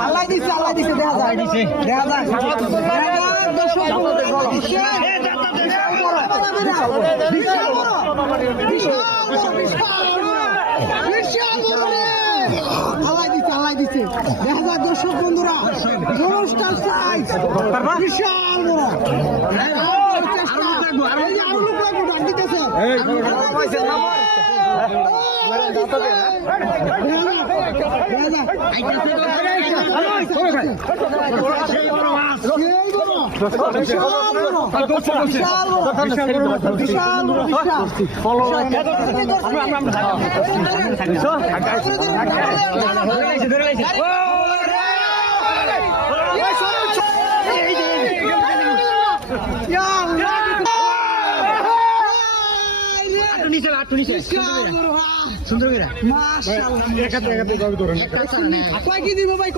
আল্লাহ দিছে দেখা যায় আল্লাহ দিছে দেখা যায় দর্শক বন্ধুরা অনুষ্ঠান বিশাল সুন্দর